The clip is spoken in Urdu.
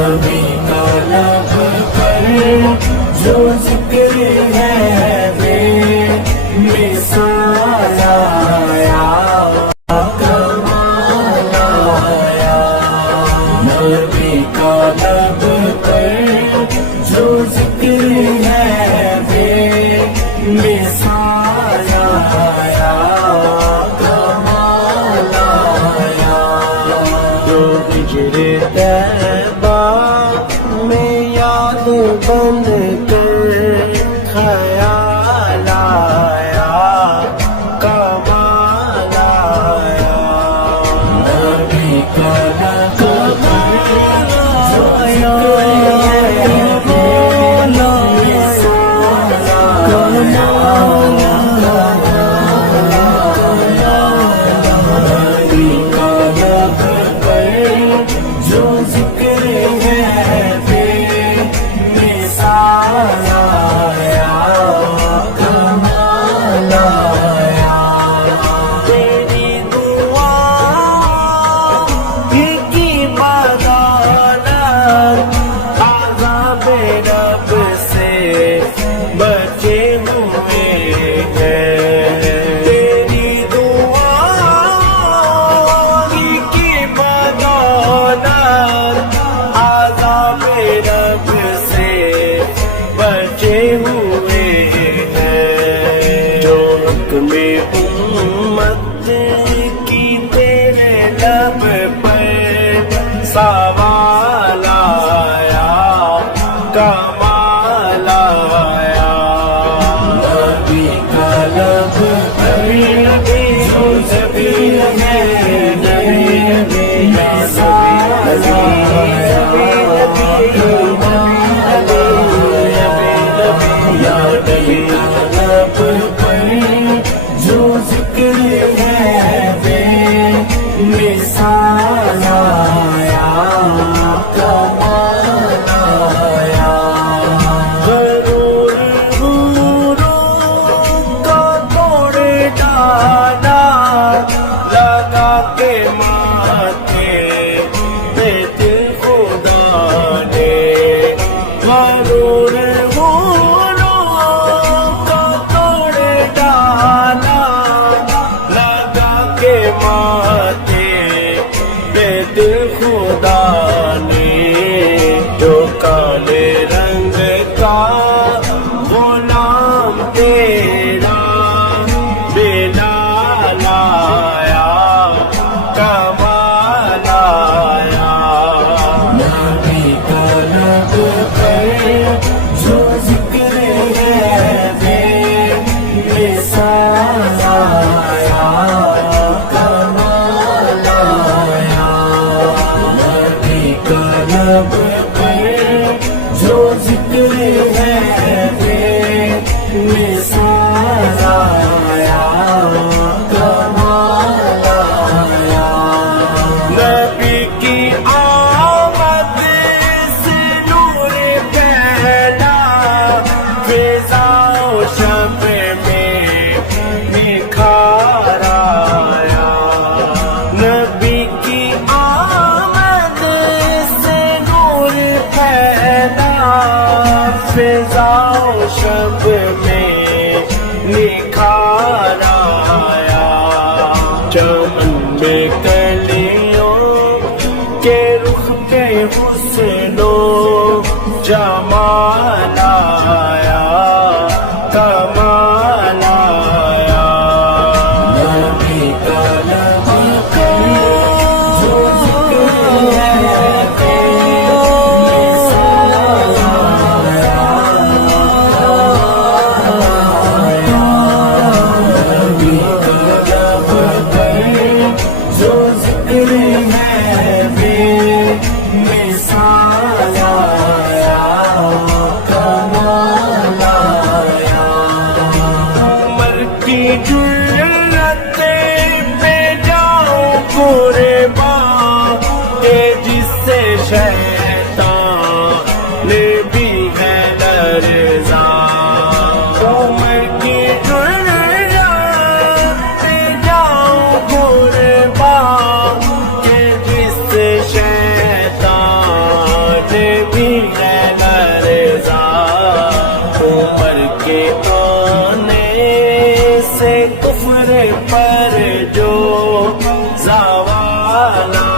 نبی کا لب پر جو ذکر ہے بے مثال آیا، کمال آیا۔ نبی کا لب پر جو ذکر ہے بے مثال آیا، کمال آیا۔ جو ہجر طیبہ میں یاد بن کر خیال آیا، کمال آیا۔ نبی کا لب پر جو ذکر ہے بے مثال آیا، نبی کا لب پر جو ذکر ہے بے مثال آیا، کمال آیا۔ تیری دعا کی بدولت عذاب رب سے بچے ہوئے ہیں، تیری دعا کی بدولت عذاب رب سے بچے ہوئے ہیں۔ جو حکم امت کی تیرے لب پر سوال آیا، کمال آیا۔ نبی کا لب پر جو ذکر ہے بے مثال آیا، کمال آیا۔ نبی کا لب پر جو ذکر ہے بے مثال آیا، کمال آیا۔ غرور غرور کو توڑ ڈالا، لگا کے ماتھے پہ دل خدا نے، غرور غرور کو توڑ ڈالا، لگا کے ماتھے پہ دل خدا نے۔ جو کالے رنگ کا غلام تیرا بلال آیا، کمال آیا۔ نبی کا لب پر جو ذکر ہے بے مثال آیا، کمال آیا۔ نبی کا لب پر جو ذکر ہے بے مثال آیا، کمال آیا۔ نبی کی آمد سے نور پھیلا، فضا و شب میں نکھار آیا۔ نبی کی آمد سے نور پھیلا، فضا و شب میں نکھار آیا۔ چمن میں کلیوں کے رخ پہ حسن و جمال آیا، کمال آیا۔ نبی کا لب پر جو ذکر ہے بے مثال آیا، نبی کا لب پر جو ذکر ہے بے مثال آیا، کے آنے سے کفر پر جو زوال